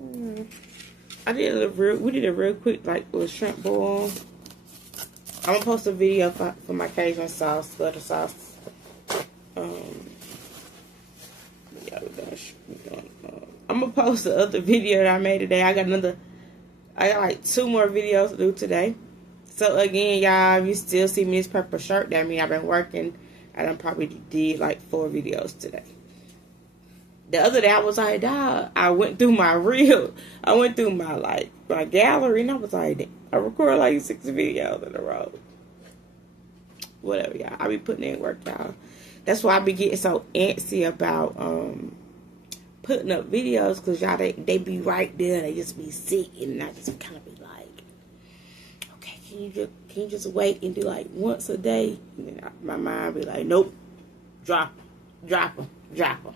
We did a real quick like little shrimp boil. I'm gonna post a video for my Cajun sauce, butter sauce. Yeah, I'm gonna post the other video that I made today. I got like 2 more videos to do today. So again, y'all, if you still see me in this purple shirt, that means I've been working, and I probably did like 4 videos today. The other day I was like, dog, I went through my reel. I went through my gallery, and I was like, I recorded like 6 videos in a row. Whatever, y'all. I be putting in work, y'all. That's why I be getting so antsy about putting up videos, because y'all, they be right there. They just be sitting, and I just kind of be like, okay, can you just wait and do like once a day? And then my mind be like, nope, drop them. Drop 'em.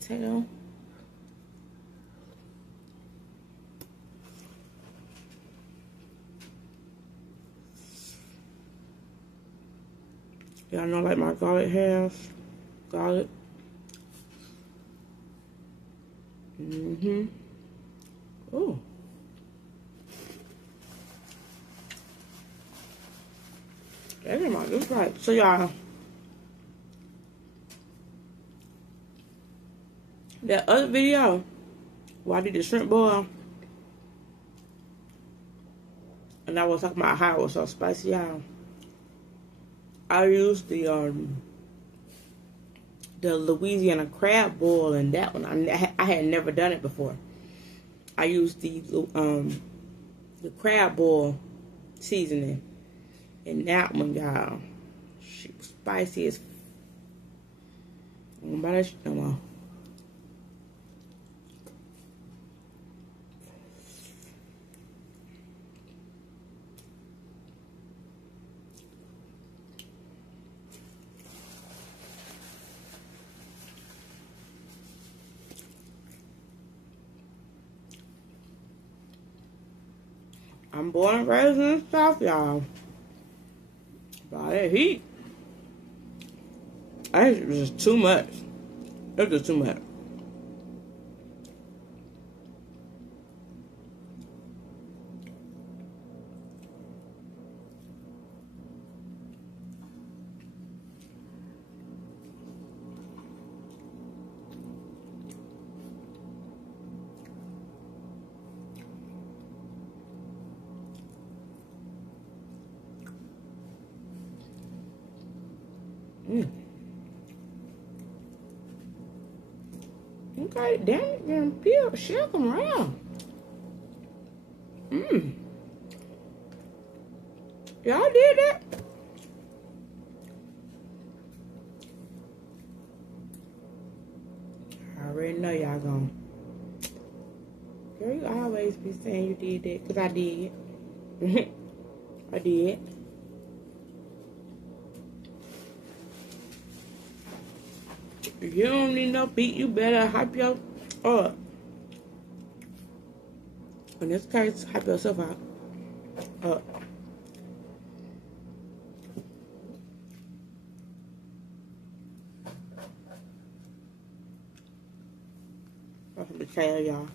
Potato. Y'all know, like my garlic has garlic. Oh. That's right. So y'all, that other video where I did the shrimp boil, and I was talking about how it was so spicy, y'all. I used the Louisiana crab boil, and that one I had never done it before. I used the crab boil seasoning, and that one, y'all, she was spicy as. I don't buy that shit no more. I'm born and raised in the South, y'all. By that heat, it was just too much. It was just too much. Okay, damn it, damn peel, shake them around. Y'all did that? I already know y'all gonna. Girl, you always be saying you did that, because I did. I did. If you don't need no beat, you better hype your up. In this case, hype yourself out. Up. That's a potato, y'all.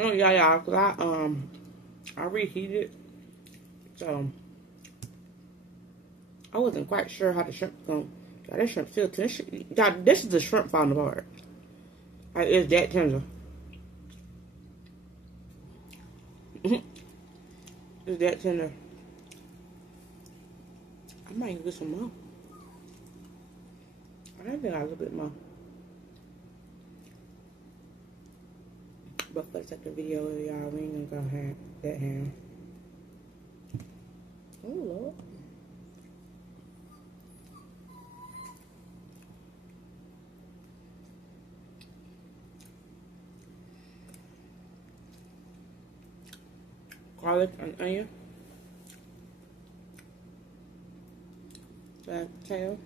Oh yeah, y'all, cause I reheated, so I wasn't quite sure how the shrimp was going. God, that shrimp still tender. God, this is the shrimp falling apart. Like, it's that tender. It's that tender. I might get some more. I think a little bit more. But for the second video, y'all, we ain't gonna go have that ham. Oh, Lord. Garlic and onion. Black potato.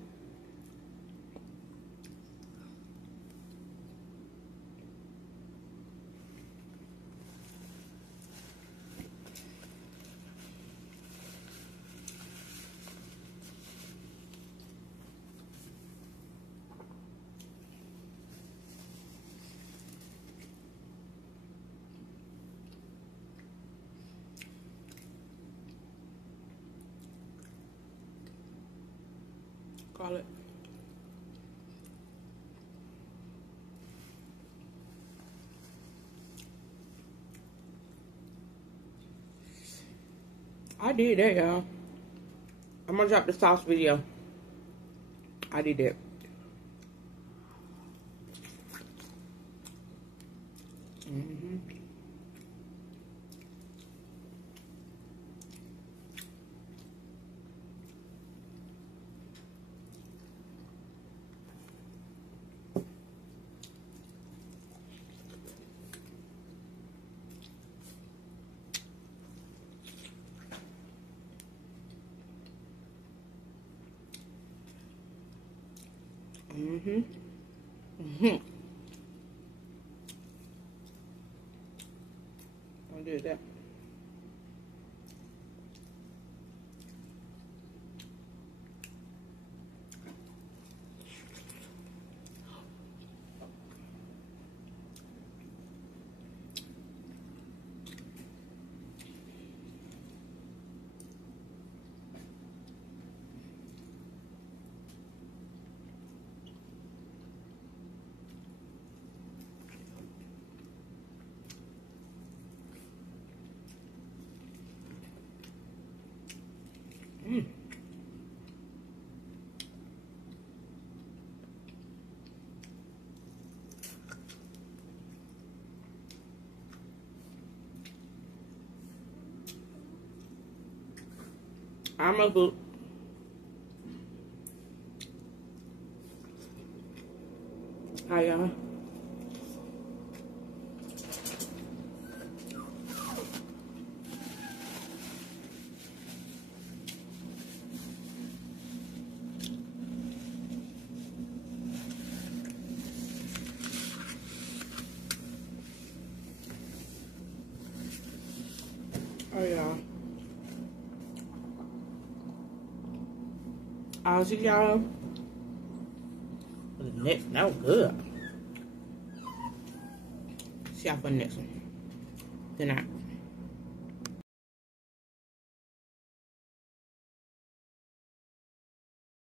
Garlic. I did that, y'all. I'm gonna drop the sauce video. I did that. I did that. I'm a boot. Hi, y'all. Oh, y'all. I'll see y'all for the next. That was good. See y'all for the next one. Good night.